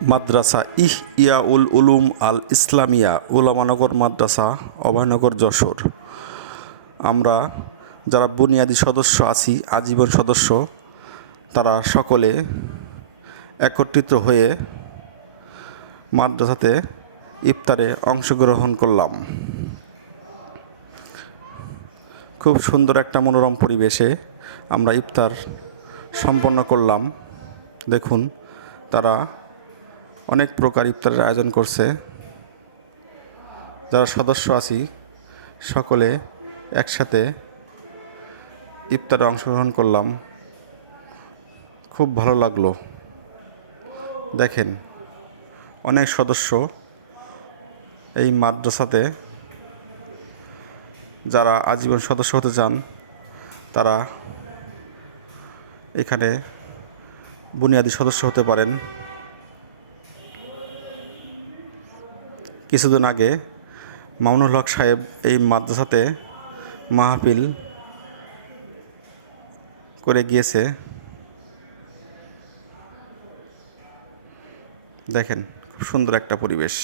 মাদ্রাসা ইহইয়াউল উলুম আল ইসলামিয়া উলামানগর মাদ্রাসা অভয়নগর যশোর। আমরা যারা বুনিয়াদী সদস্য আছি, আজীবন সদস্য, তারা সকলে একত্রিত হয়ে মাদ্রাসাতে ইফতারে অংশগ্রহণ করলাম। খুব সুন্দর একটা মনোরম পরিবেশে আমরা ইফতার সম্পন্ন করলাম। দেখুন, তারা অনেক প্রকার ইফতারের আয়োজন করছে। যারা সদস্য আছি সকলে একসাথে ইফতারে অংশগ্রহণ করলাম। খুব ভালো লাগলো। দেখেন, অনেক সদস্য এই মাদ্রাসাতে যারা আজীবন সদস্য হতে চান তারা এখানে বুনিয়াদী সদস্য হতে পারেন। কিছুদিন আগে মামুনুল হক সাহেব এই মাদ্রাসাতে মাহফিল করে গিয়েছে। দেখেন, খুব সুন্দর একটা পরিবেশ।